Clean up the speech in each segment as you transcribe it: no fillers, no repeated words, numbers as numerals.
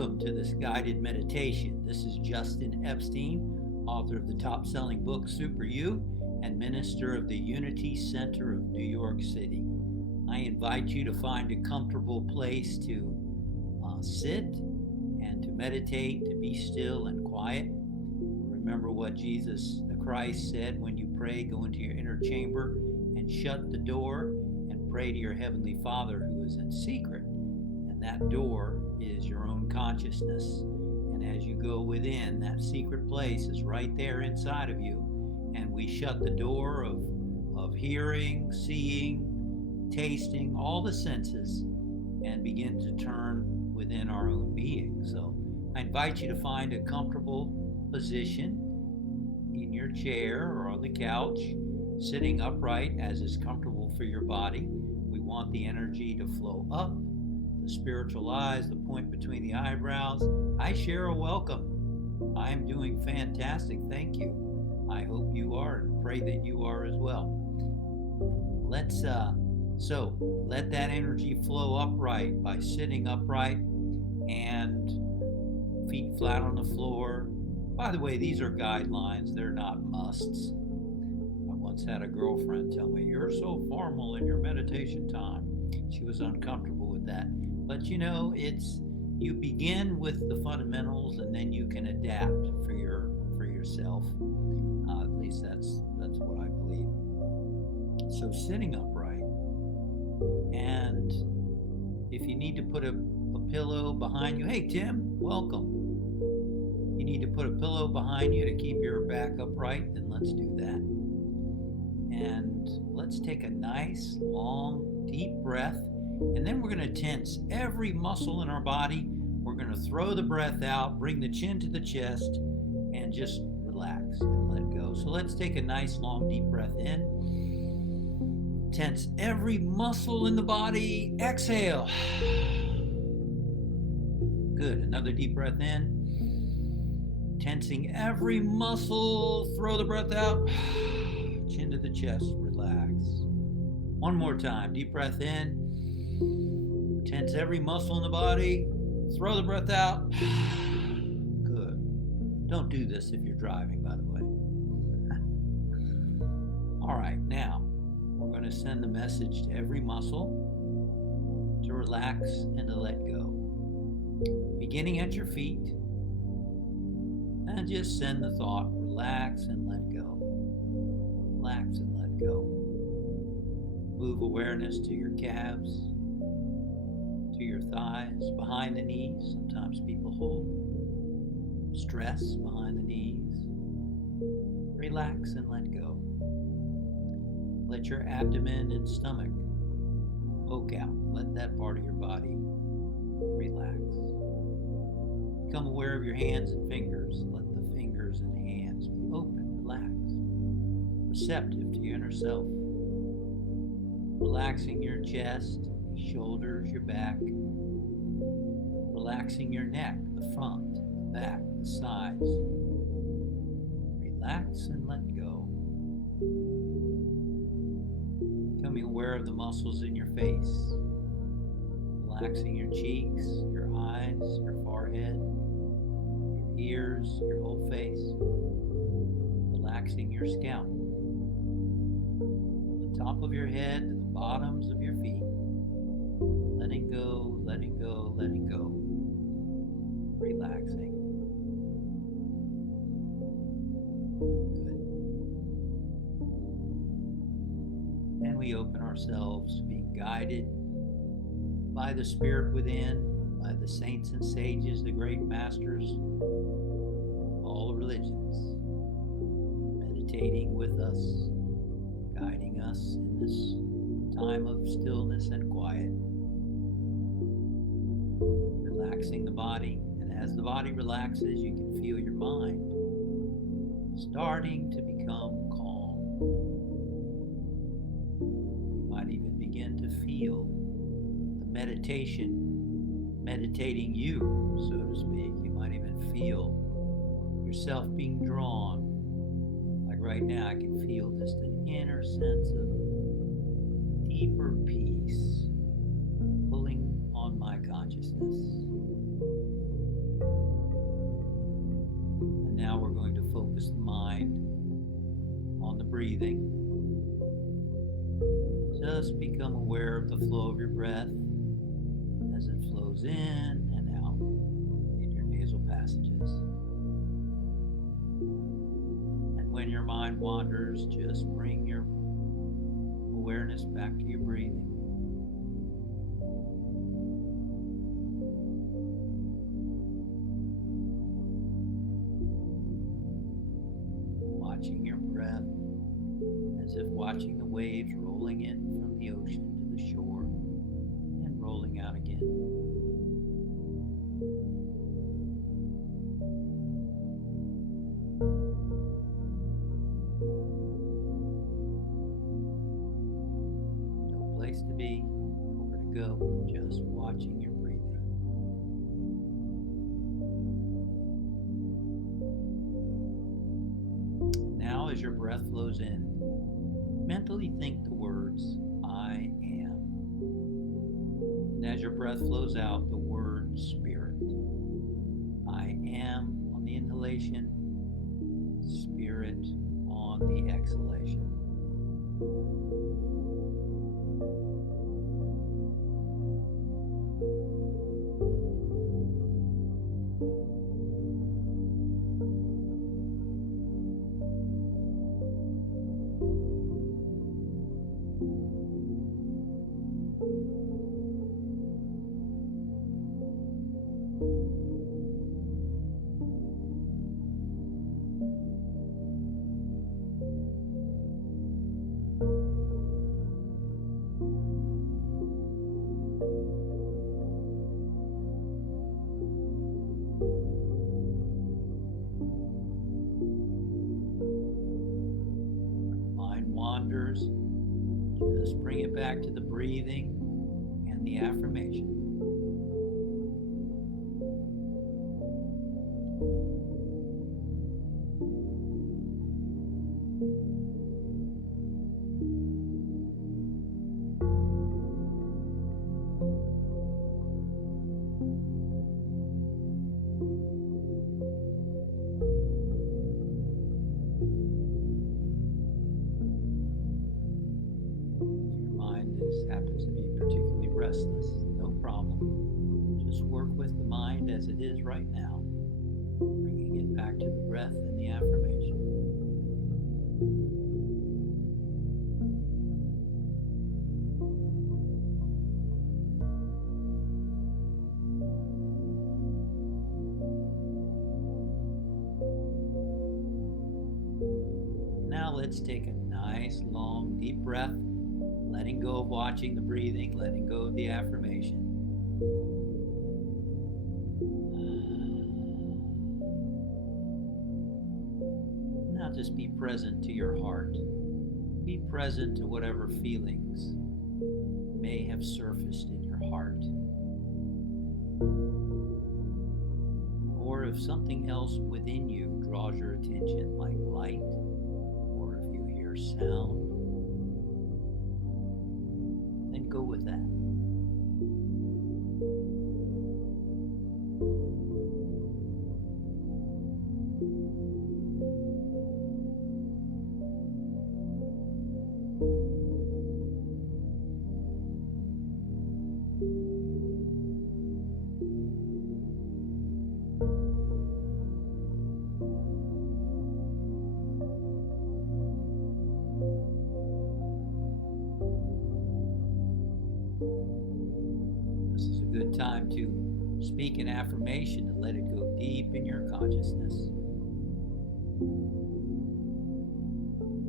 Welcome to this guided meditation. This is Justin Epstein, author of the top-selling book Super You and minister of the Unity Center of New York City. I invite you to find a comfortable place to sit and to meditate, to be still and quiet. Remember what Jesus Christ said: when you pray, go into your inner chamber and shut the door and pray to your Heavenly Father who is in secret. And that door is your own consciousness. And as you go within, that secret place is right there inside of you. And we shut the door of hearing, seeing, tasting, all the senses, and begin to turn within our own being. So I invite you to find a comfortable position in your chair or on the couch, sitting upright as is comfortable for your body. We want the energy to flow up, the spiritual eyes, the point between the eyebrows. Hi, Cheryl, welcome. I am doing fantastic, thank you. I hope you are, and pray that you are as well. Let's let that energy flow upright by sitting upright and feet flat on the floor. By the way, these are guidelines, they're not musts. I once had a girlfriend tell me, "You're so formal in your meditation time." She was uncomfortable with that. But you know, you begin with the fundamentals and then you can adapt for yourself. At least that's what I believe. So sitting upright, and if you need to put a pillow behind you, hey Tim, welcome. If you need to put a pillow behind you to keep your back upright, then let's do that. And let's take a nice, long, deep breath. And then we're going to tense every muscle in our body. We're going to throw the breath out, bring the chin to the chest, and just relax and let go. So let's take a nice, long, deep breath in. Tense every muscle in the body. Exhale. Good. Another deep breath in. Tensing every muscle. Throw the breath out. Chin to the chest. Relax. One more time. Deep breath in. Tense every muscle in the body. Throw the breath out. Good. Don't do this if you're driving, by the way. All right, now we're going to send the message to every muscle to relax and to let go. Beginning at your feet, and just send the thought, relax and let go. Relax and let go. Move awareness to your calves, to your thighs, behind the knees. Sometimes people hold stress behind the knees. Relax and let go. Let your abdomen and stomach poke out. Let that part of your body relax. Become aware of your hands and fingers. Let the fingers and hands be open, relaxed, receptive to your inner self. Relaxing your chest, your shoulders, your back. Relaxing your neck, the front, the back, the sides. Relax and let go. Becoming aware of the muscles in your face. Relaxing your cheeks, your eyes, your forehead, your ears, your whole face. Relaxing your scalp. From the top of your head to the bottoms of your feet. Letting go, letting go, letting go. Relaxing. Good. And we open ourselves to being guided by the Spirit within, by the saints and sages, the great masters of all religions, meditating with us, guiding us in this time of stillness and quiet. Relaxing the body, and as the body relaxes, you can feel your mind starting to become calm. You might even begin to feel the meditating you, so to speak. You might even feel yourself being drawn. Like right now, I can feel just an inner sense of deeper peace pulling on my consciousness. Just become aware of the flow of your breath as it flows in and out in your nasal passages. And when your mind wanders, just bring your awareness back to your breathing. Watching your breath as if watching the waves rolling in from the ocean to the shore and rolling out again. No place to be, nowhere to go, just watching your breathing. Now, as your breath flows in, mentally think the words, I am. And as your breath flows out, the word spirit. I am on the inhalation, spirit on the exhalation. Wanders, just bring it back to the breathing and the affirmation. Happens to be particularly restless, no problem. Just work with the mind as it is right now, bringing it back to the breath and the affirmation. Now let's take a nice, long, deep breath. Letting go of watching the breathing, letting go of the affirmation. Now just be present to your heart. Be present to whatever feelings may have surfaced in your heart. Or if something else within you draws your attention, like light, or if you hear sound, then go with that. This is a good time to speak an affirmation and let it go deep in your consciousness.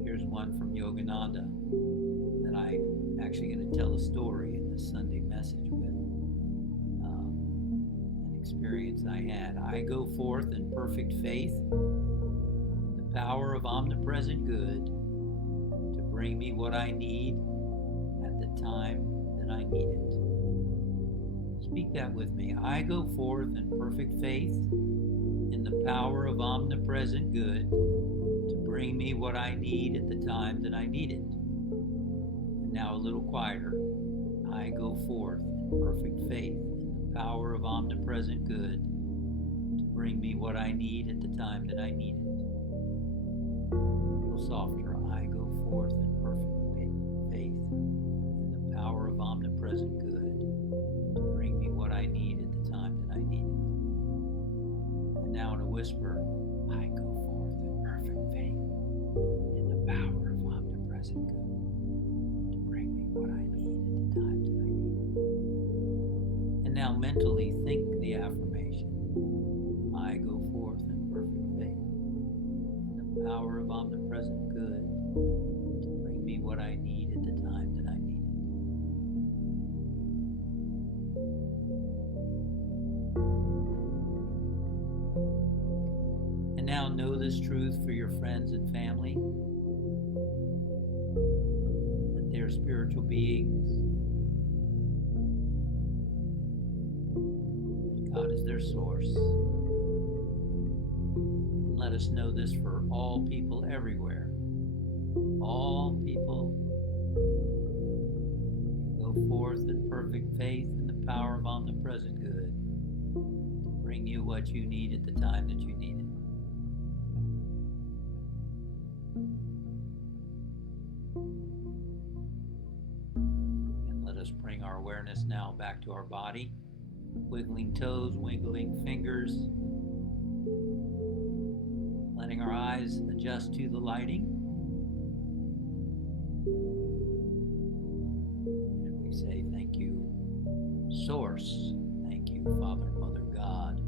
Here's one from Yogananda that I'm actually going to tell a story in this Sunday message with. An experience I had. I go forth in perfect faith, in the power of omnipresent good, to bring me what I need at the time that I need it. Speak that with me. I go forth in perfect faith, in the power of omnipresent good, to bring me what I need at the time that I need it. And now a little quieter. I go forth in perfect faith, in the power of omnipresent good, to bring me what I need at the time that I need it. A little softer. I go forth in perfect faith, mentally think the affirmation. I go forth in perfect faith, in the power of omnipresent good, to bring me what I need at the time that I need it. And now know this truth for your friends and family, that they're spiritual beings, that God is their source. And let us know this for all people everywhere. All people go forth in perfect faith in the power of omnipresent good to bring you what you need at the time that you need it. And let us bring our awareness now back to our body, wiggling toes, wiggling fingers, letting our eyes adjust to the lighting. And we say thank you, Source. Thank you, Father and Mother God,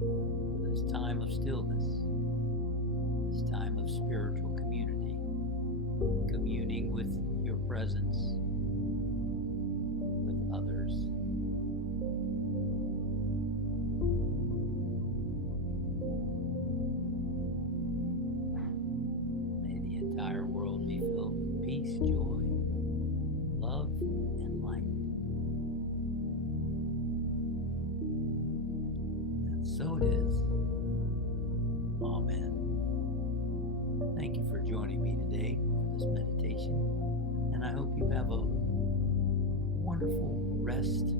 for this time of stillness, this time of spiritual community, communing with your presence, with others. May the entire world be filled with peace, joy, love, and light. And so it is. Amen. Thank you for joining me today for this meditation, and I hope you have a wonderful rest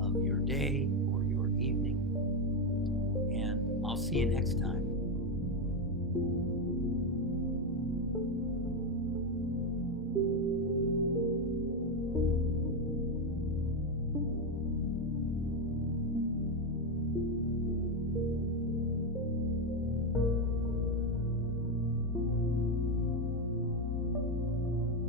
of your day or your evening, and I'll see you next time.